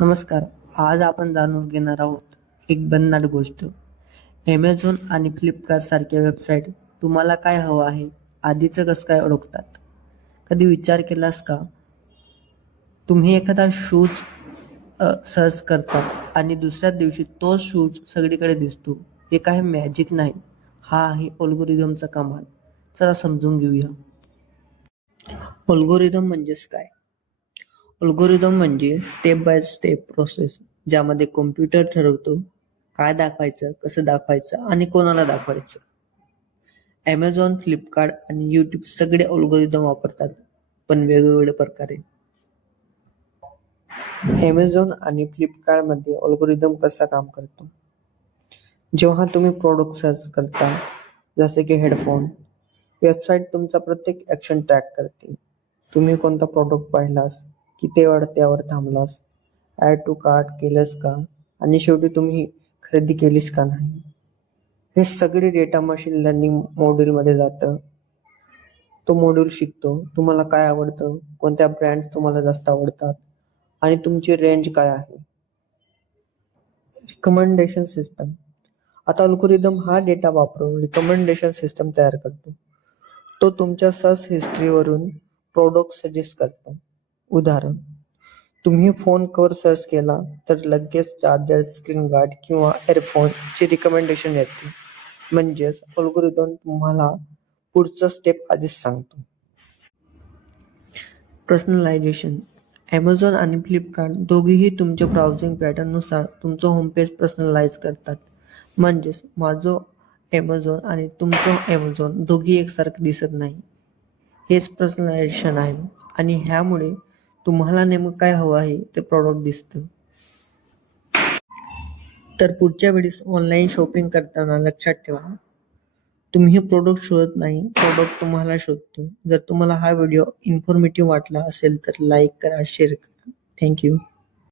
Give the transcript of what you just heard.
नमस्कार. आज आपण जाणून घेणार आहोत एक भन्नाट गोष्ट. Amazon आणि Flipkart सारख्या वेबसाईट तुम्हाला काय हवं आहे आधीचं कसं काय ओळखतात? कधी विचार केलास का? तुम्ही एखादा शूज सर्च करता आणि दुसऱ्याच दिवशी तोच शूज सगळीकडे दिसतो. हे काही मॅजिक नाही. हा आहे अल्गोरिदमचा कमाल. चला समजून घेऊया. अल्गोरिदम म्हणजेच काय? अल्गोरिदम म्हणजे स्टेप बाय स्टेप प्रोसेस ज्यामध्ये कॉम्प्युटर ठरवतो काय दाखवायचं, कसं दाखवायचं आणि कोणाला दाखवायचं. Amazon, फ्लिपकार्ट आणि YouTube सगळे अल्गोरिदम वापरतात, पण वेगवेगळ्या प्रकारे. Amazon आणि Flipkart मध्ये अल्गोरिदम कसा काम करतो? जेव्हा तुम्ही प्रोडक्ट सर्च करता, जसे की हेडफोन, वेबसाईट तुमचा प्रत्येक ऍक्शन ट्रॅक करते. तुम्ही कोणता प्रोडक्ट पाहिलास, किती वेळ त्यावर थांबलास, ऍड टू कार्ट केलंस का आणि शेवटी तुम्ही खरेदी केलीस का नाही. हे सगळे डेटा मशीन लर्निंग मॉड्यूलमध्ये जातं. तो मॉड्यूल शिकतो तुम्हाला काय आवडतं, कोणत्या ब्रँड तुम्हाला जास्त आवडतात आणि तुमची रेंज काय आहे. Recommendation system. आता अल्गोरिदम हा डेटा वापरून रिकमेंडेशन सिस्टम तयार करतो. तो तुमच्या सर्च हिस्ट्रीवरून प्रोडक्ट सजेस्ट करतो. उदाहरण, तुम्ही फोन कवर सर्च केला तर लगेच चार्जर, स्क्रीन गार्ड किंवा एअरफोन ची रिकमेंडेशन येते. म्हणजेच अल्गोरिदम तुम्हाला पुढचं स्टेप आधीच सांगतो. पर्सनलायझेशन. Amazon आणि फ्लिपकार्ट दोघेही तुमच्या ब्राउझिंग पॅटर्ननुसार तुमचं होमपेज पर्सनलाइज करतात. म्हणजेच माझं Amazon आणि तुमचं Amazon दोघी एकसारखं दिसत नाही. हेच पर्सनलायझेशन आहे आणि ह्यामुळे तुम्हाला नेमकं काय हवं आहे ते प्रॉडक्ट दिसतं. तर पुढच्या वेळेस ऑनलाईन शॉपिंग करताना लक्षात ठेवा, तुम्ही प्रोडक्ट शोधत नाही, प्रोडक्ट तुम्हाला शोधतो. जर तुम्हाला हा व्हिडिओ इन्फॉर्मेटिव्ह वाटला असेल तर लाईक करा, शेअर करा. थँक्यू.